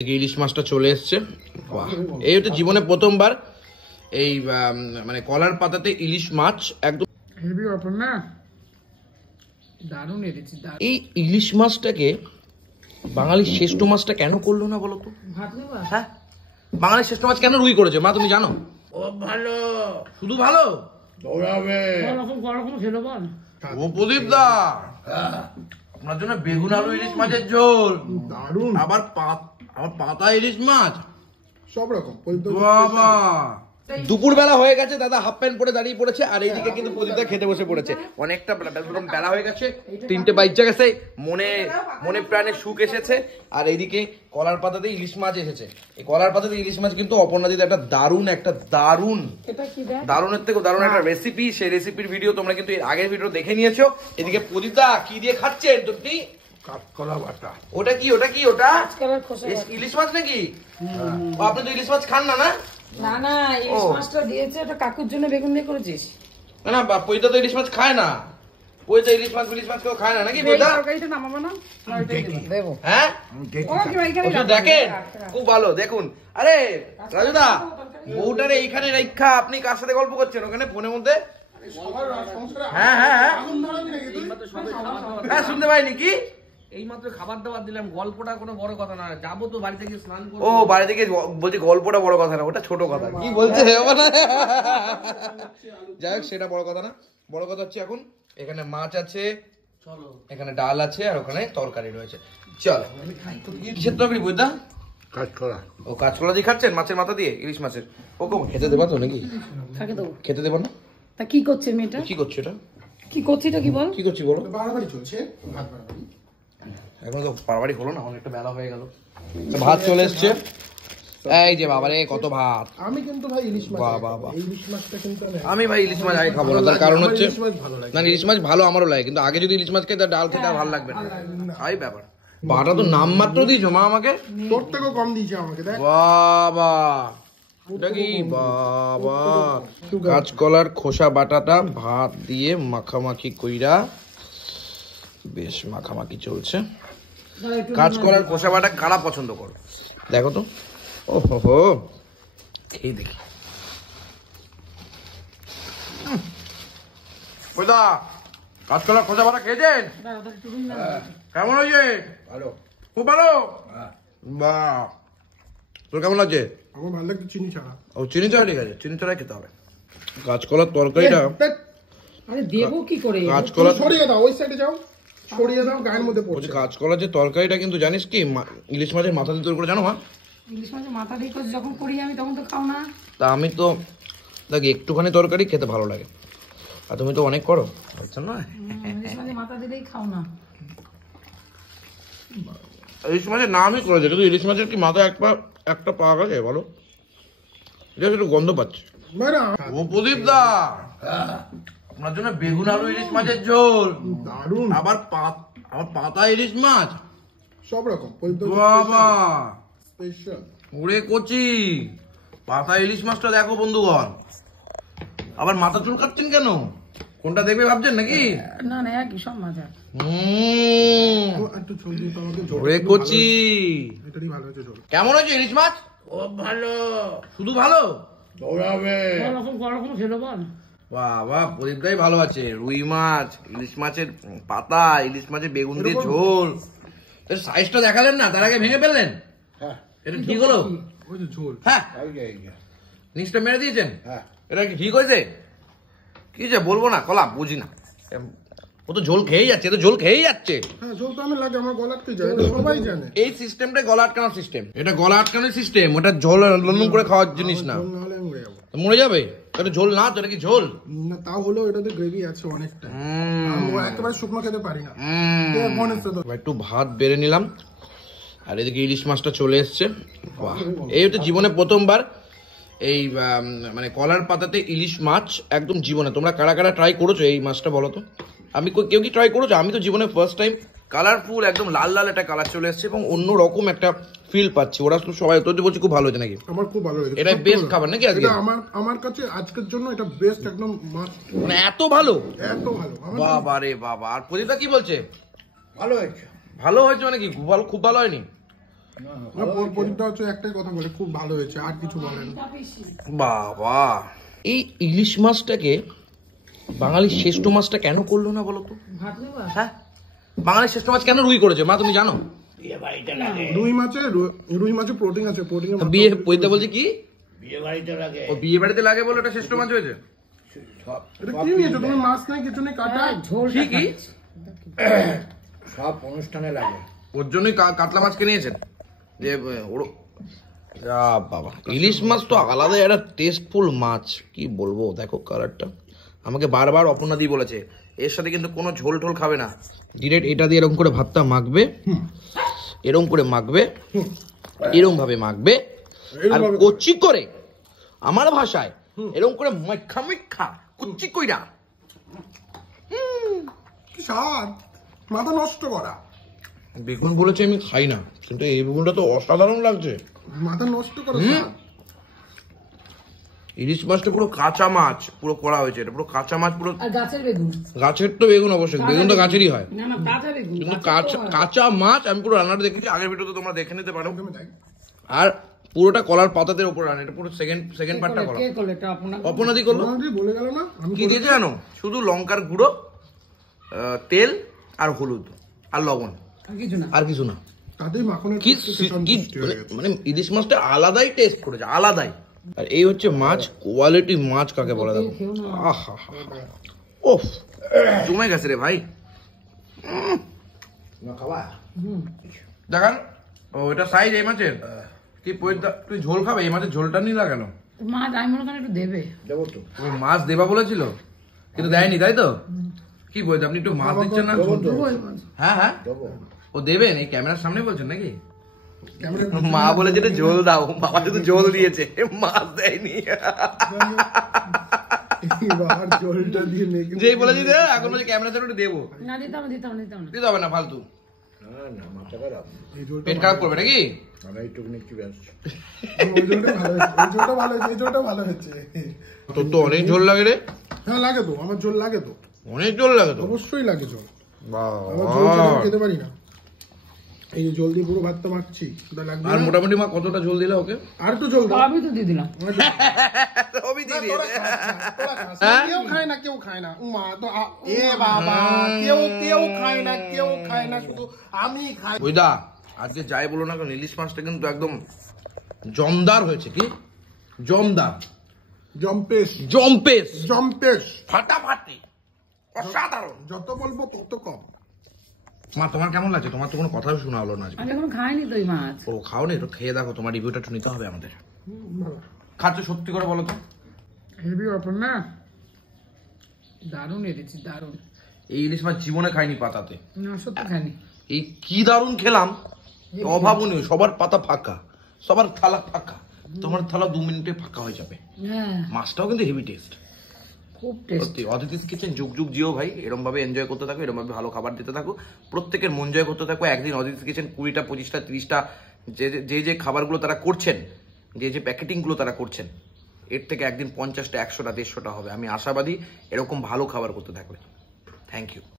ইলিশ মাছটা চলে এসছে। এই হচ্ছে জীবনে প্রথমবার এই মানে কলার পাতাতে ইলিশ মাছ একদম হেভি অফার না, দারুণ এনেছি। এই ইলিশ মাছটাকে বাঙালির শ্রেষ্ঠ মাছটা কেন করলো না বলো তো? হ্যাঁ, বাঙালির শ্রেষ্ঠ মাছ কেন রুই করেছে মা, তুমি জানো? ও ভালো, শুধু ভালো দৌড়াবে। ও প্রদীপ দা, আপনার জন্য বেগুন আলু ইলিশ মাছের ঝোল, দারুণ। আবার পাতা ইলিশ মাছ, সব রকম। বাবা দুপুর বেলা হয়ে গেছে, দাদা হাফ প্যান্ট পরে দাঁড়িয়ে পড়েছে, আর এইদিকে কিন্তু প্রদীপদা খেতে বসে পড়েছে। অনেকটা বেলা হয়ে গেছে, 3টে বাইজা গেছে, মনে প্রাণে সুখ এসেছে। আর এইদিকে কলার পাতাতে ইলিশ মাছ এসেছে। এই কলার পাতাতে ইলিশ মাছ কিন্তু অপর্ণা দিদি একটা দারুণের থেকে দারুণ একটা রেসিপি। সেই রেসিপির ভিডিও তোমরা কিন্তু এর আগের ভিডিও দেখে নিয়েছো। এদিকে প্রদীপদা কি দিয়ে খাচ্ছেন তুমি? কাঁচকলা বাটা। ওটা কি ইলিশ মাছ নাকি? আপনি তো ইলিশ মাছ খান না? না না, ইলিশ মাছটা দিয়েছে, ওটা কাকুর জন্য বেগুন দিয়ে করেছিস। না পয়দা তো ইলিশ মাছ খায় না, পয়দা ইলিশ মাছ কেউ খায় না নাকি? পয়দা তরকারিটা নামাবো না, দেবো। হ্যাঁ দেখেন, খুব ভালো। দেখুন, আরে রাজুদা, বউটারে এইখানে রেখা আপনি কার সাথে গল্প করছেন ওখানে ফোনের মধ্যে? হ্যাঁ শুনতে পাইনি কি? এইমাত্র খাবার দাবার দিলাম, গল্পটা কোনো বড় কথা না, যাবো তো বাড়ি থেকে স্নান করব। ও বাড়ি থেকে বলছি গল্পটা বড় কথা না, ওটা ছোট কথা। কি বলছে? যাই হোক, সেটা বড় কথা না, বড় কথা হচ্ছে এখন এখানে মাছ আছে, চলো এখানে ডাল আছে, আর ওখানে তরকারি রয়েছে। চলো কিসের তরকারি বইদা? কাঁচকলা। ও কাঁচকলা দিয়ে খাচ্ছেন, মাছের মাথা দিয়ে ইলিশ মাছের। ও খেতে দেবা তো নাকি? খেতে দেবো না? তা কি করছে মেয়েটা? কি করছে এটা? কি করছে এটা? কি বল, কি করছি বলো? বাড়াবাড়ি চলছে, ভাত বাড়াবাড়ি। এখন তো বাড়াবাড়ি হলো না, অনেকটা বেলা হয়ে গেল। ভাত চলে এসছে, এই যে বাবা রে কত ভাত। আমি কিন্তু ভাই ইলিশ মাছ, বাবা ইলিশ মাছটা কিন্তু আমি ভাই ইলিশ মাছ আগে খাবো না, তার কারণ হচ্ছে ভালো লাগে না, ইলিশ মাছ ভালো আমারও লাগে, কিন্তু আগে যদি ইলিশ মাছ খেতে ডাল খেতে আর ভালো লাগবে না, এই ব্যাপার। বাটা তো নাম মাত্র দিয়েছো মা আমাকে, তোর থেকেও কম দিয়েছে আমাকে। দেখ বাবা, এটা কি বাবা, কাঁচকলার খোসা বাটাটা ভাত দিয়ে মাখামাখি কইরা বেশ মাখামাখি চলছে। কাঁচকলার খোসা বাটা কারা পছন্দ করো দেখো তো? ও হো, খেয়ে দেখি। কাঁচকলার খোসা বাটা খেয়েছেন? কেমন হয়েছে? ভালো, খুব ভালো। বাহ, তোর কেমন লাগছে? আমার ভালো লাগছে চিনি ছাড়া। ও চিনি ছাড়া, ঠিক আছে, চিনি ছাড়াই খেতে হবে। কাঁচকলার তরকারিটা আরে দেবো কি করে? কাঁচকলা সরিয়ে দাও, ওই সাইডে যাও, সরিয়ে দাও, গায়ের মধ্যে পড়ছে। কাঁচকলার যে তরকারিটা কিন্তু জানিস কি, ইলিশ মাছের মাথা দিয়ে তৈরি করে, জানো মা? ইলিশ মাছের মাথা দিয়ে যখন করি আমি তখন তো খাও না। তা আমি তো দেখ একটুখানি তরকারি খেতে ভালো লাগে, আর তুমি তো অনেক করো, বুঝছো না? ইলিশ মাছের মাথা দিলেই খাও না। ইলিশ মাছের নামই করেছে, কিন্তু ইলিশ মাছের কি মাথা একটা পাওয়া গেছে বলো? এটা একটু গন্ধ পাচ্ছে। ও প্রদীপ দা, আপনার জন্য বেগুন আলু ইলিশ মাছের ঝোল, দারুণ। আবার পাতা ইলিশ মাছ, সব রকম। বাবা স্পেশাল। ওরে কচি পাতা ইলিশ মাছটা দেখো বন্ধুগণ। আবার মাথা চুলকাচ্ছেন কেন? কোনটা দেখবে ভাবছেন নাকি? না না, একই সব মাছ। একটু ঝোল দিতে আমাকে, ঝোল। ওরে কচি, এটাই ভালো হয়েছে ঝোল। কেমন হয়েছে ইলিশ মাছ? ও ভালো, শুধু ভালো দৌড়াবে। বাবা প্রদীপটাই ভালো আছে। রুই মাছ, ইলিশ মাছের পাতা, ইলিশ মাছের বেগুন দিয়ে ঝোল, সাইজটা দেখালেন না, তার আগে ভেঙে ফেললেন। এটা ঠিক হলো? ওই যে ঝোল। হ্যাঁ, নিচটা মেরে দিয়েছেন। হ্যাঁ, এটা কি ঠিক হয়েছে? কি যে বলবো না, কলা বুঝি না, ও তো ঝোল খেয়েই যাচ্ছে, তো ঝোল খেয়েই যাচ্ছে। হ্যাঁ, ঝোল তো আমি লাগে, আমার গলা আটকে যায়, এটা সবাই জানে। এই সিস্টেমটা গলা আটকানোর সিস্টেম, এটা গলা আটকানোর সিস্টেম, ওটা ঝোল লন্ডন করে খাওয়ার জিনিস না। ঝোল না হলে আমি মরে যাবো। মরে যাবে? এটা ঝোল না তো, এটা কি ঝোল? না, তাও হলেও এটাতে গ্রেভি আছে অনেকটা। আমি একেবারে শুকনো খেতে পারি না। একটু ভাত বেড়ে নিলাম, আর এদিকে ইলিশ মাছটা চলে এসছে। এই হচ্ছে জীবনে প্রথমবার এই মানে কলার পাতাতে ইলিশ মাছ একদম জীবনে। তোমরা কারা কারা ট্রাই করেছো এই মাছটা বলো তো? আমি কেউ কি ট্রাই করেছো? আমি তো জীবনে ফার্স্ট টাইম। কালারফুল, একদম লাল লাল একটা কালার চলে এসছে, এবং অন্য রকম একটা ফিল পাচ্ছি। ওরা তো সবাই তো বলছে খুব ভালো হয়েছে নাকি? আমার খুব ভালো লেগেছে। এটা বেস্ট খাবার নাকি আজকে? আমার কাছে আজকের জন্য এটা বেস্ট, একদম মাছ। মানে এত ভালো, এত ভালো। বাবা রে বাবা। আর প্রদীপদা কি বলছে? ভালো হয়েছে। ভালো হয়েছে মানে কি খুব ভালো হয়নি? প্রদীপটা হচ্ছে একটাই কথা বলে, খুব ভালো হয়েছে, আর কিছু বলেন। বাবা, এই ইলিশ মাছটাকে বাঙালির শ্রেষ্ঠ মাছটা কেন করলো না বলো তো? ভাত নেবা? হ্যাঁ, বাঙালির শ্রেষ্ঠ মাছ কেন রুই করেছে? মা তুমি জানো? রুই মাছে প্রোটিন আছে, প্রোটিন। বিয়ে পৈতে বলছে কি বিয়ে বাড়িতে লাগে। ও বিয়ে বাড়িতে লাগে বলে এটা শ্রেষ্ঠ মাছ হয়েছে? এটা কি নিয়েছো তুমি? মাছ নাই, কিছু নেই, কাটা। ঝোলটা কি? সব অনুষ্ঠানে লাগে। ওর জন্যই কাতলা মাছ কিনে নিয়েছেন যে ওর বাবা। ইলিশ মাছ তো আলাদা একটা টেস্টফুল মাছ, কি বলবো। দেখো কালারটা, আমাকে বারবার অপর্ণাদি বলেছে এর সাথে কিন্তু কোনো ঝোল টোল খাবে না, ডিরেক্ট এটা দিয়ে এরকম করে ভাতটা মাখবে, এরকম করে মাখবে, এরকম ভাবে মাখবে, আর কচি করে, আমার ভাষায় এরকম করে মাখা মাখা কুচি কইরা। কি স্বাদ, মাথা নষ্ট করা। বেগুন বলেছে আমি খাই না, কিন্তু এই বেগুনটা তো অসাধারণ লাগছে। মাথা নষ্ট করা। ইলিশ মাছটা পুরো কাঁচা মাছ, পুরো করা হয়েছে, এটা পুরো কাঁচা মাছ, পুরো আর গাছের বেগুন। গাছের তো বেগুন অবশ্যই, বেগুন তো গাছেরই হয়, না না, কাঁচা বেগুন। কিন্তু কাঁচা মাছ আমি পুরো রান্নাটা দেখেছি, আগের ভিডিওতে তোমরা দেখে নিতে পারো। তাই? আর পুরোটা কলার পাতাতে উপর রান্না, এটা পুরো সেকেন্ড পার্টটা করা। কে করলো এটা? আপনার অপনাদি করলো। তোমাকে বলে গেল না আমি কি দিয়েছে জানো? শুধু লঙ্কার গুঁড়ো, তেল আর হলুদ আর লবণ, আর কিছু না। আর কিছু না। তাতেই মাখনের কি সন্তুষ্টি কি হয়ে গেছে। মানে ইলিশ মাছটা আলাদাই টেস্ট করেছে, আলাদাই। আর এই হচ্ছে মাছ, কোয়ালিটি মাছ কাকে বলে দেখো। আহা, ওফ, জমে গেছে রে ভাই। খাবা? দেখান, ও এটা সাইজ এই মাছের। কি তুই ঝোল খাবে? এই মাছের ঝোলটা নিলা কেন? মাছ আমি মনে করেন একটু দেবে। দেবো তো। তুমি মাছ দেবা বলেছিল কিন্তু দেয়নি, তাই তো? কি বলতে আপনি একটু মাছ দিচ্ছেন না? হ্যাঁ হ্যাঁ, দেবো। ও দেবেন, এই ক্যামেরার সামনে বলছেন নাকি? ক্যামেরায় মা বলে যেটা ঝোল দাও, বাবা শুধু ঝোল দিয়েছে, মাছ দেয়নি। এবার জলটা দিয়ে মেখে যেই বলেছি দে, এখন বলছে ক্যামেরার সামনে দেবো, না দিতাম না, দিতাম না, দিতাম না। দিতে হবে না ফালতু, না মাথা খারাপ। এই জলটা পেট খারাপ করবে নাকি? আমরা এইটুকু নিচ্ছি ব্যাস। ওই জলটা ভালো হয়েছে, ওই জলটা ভালো হয়েছে, এই জলটা ভালো হয়েছে। তোর তো অনেক ঝোল লাগে রে। হ্যাঁ লাগে তো, আমার জল লাগে তো, অনেক ঝোল লাগে তো। অবশ্যই লাগে জল। বাবা। আমার জল ছাড়া আমি খেতে পারি না। এই যে জল দিয়ে পুরো ভাতটা মাখছি, ওটা লাগবে আর না? মোটামুটি মা কতটা ঝোল দিলে ওকে? আর একটু জল দাও। আমি তো দিয়ে দিলাম। সবই দিয়ে তোরা দিয়েছে। খাস না, তোরা খাস না। কেউ খায় না, কেউ খায় না। উমা তো এ বাবা, কেউ খায় না, কেউ খায় না, শুধু আমি খাই। বুঝদা, আজকে যাই বলো না কেন, ইলিশ মাছটা কিন্তু একদম জমদার হয়েছে। কি জমদার? জম্পেশ, জম্পেশ, জম্পেশ, ফাটাফাটি, অসাধারণ। যত বলবো তত কম। মা তোমার কেমন লাগছে? তোমার তো কোনো কথাই শোনা হলো না আজকে। আমি এখন খাইনি তো এই মাছ। ও খাও নি? তো খেয়ে দেখো, তোমার রিভিউটা একটু নিতে হবে আমাদের। খাচ্ছ সত্যি করে বলো তো? হেভি অপর না, দারুণ এনেছি, দারুণ। এই ইলিশ মাছ জীবনে খাইনি পাতাতে, না সত্যি খাইনি। এই কি দারুণ খেলাম, অভাবনীয়। সবার পাতা ফাঁকা, সবার থালা ফাঁকা, তোমার থালা 2 মিনিটে ফাঁকা হয়ে যাবে। হ্যাঁ, মাছটাও কিন্তু হেভি টেস্ট। খুব টেস্ট। সত্যি অদিতিস কিচেন যুগ যুগ জিও ভাই, এরকম ভাবে এনজয় করতে থাকো, এরকম ভাবে ভালো খাবার দিতে থাকো, প্রত্যেকের মন জয় করতে থাকো। একদিন অদিতিস কিচেন 20টা 25টা 30টা যে খাবারগুলো তারা করছেন, যে প্যাকেটিং গুলো তারা করছেন, এর থেকে একদিন 50টা 100টা 150টা হবে। আমি আশাবাদী এরকম ভালো খাবার করতে থাকবে। Thank you.